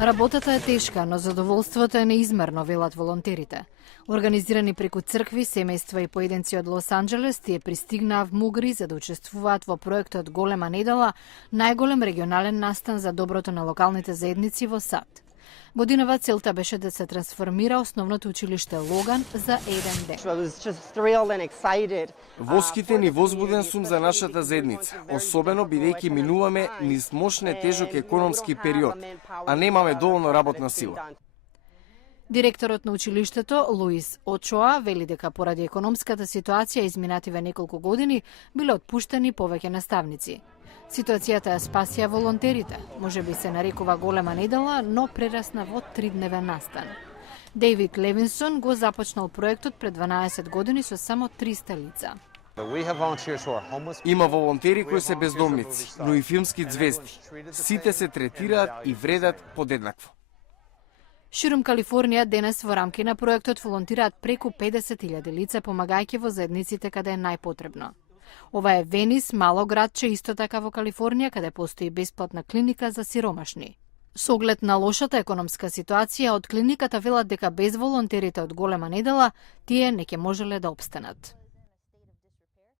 Работата е тешка, но задоволството е неизмерно, велат волонтерите. Организирани преку цркви, семејства и поединци од Лос Анџелес, тие пристигнаа в Мугри за да учествуваат во проектот Голема недела, најголем регионален настан за доброто на локалните заедници во САД. Годинава целта беше да се трансформира основното училиште Логан за еден ден. Восхитен и возбуден сум за нашата заедница, особено бидејќи минуваме низ мощен тежок економски период, а немаме доволно работна сила. Директорот на училиштето, Луис Очоа, вели дека поради економската ситуација изминативе неколку години биле отпуштени повеќе наставници. Ситуацијата ја спасија волонтерите. Може би се нарекува Голема недела, но прерасна во 3-дневен настан. Дейвид Левинсон го започнал проектот пред 12 години со само 300 лица. Има волонтери кои се бездомници, но и филмски звезди. Сите се третираат и вредат подеднакво. Ширум Калифорнија денес во рамки на проектот волонтираат преку 50.000 лица помагајќи во заедниците каде е најпотребно. Ова е Венис, мало градче исто така во Калифорнија, каде постои бесплатна клиника за сиромашни. Со оглед на лошата економска ситуација, од клиниката велат дека без волонтерите од Голема недела, тие не ќе можеле да опстанат.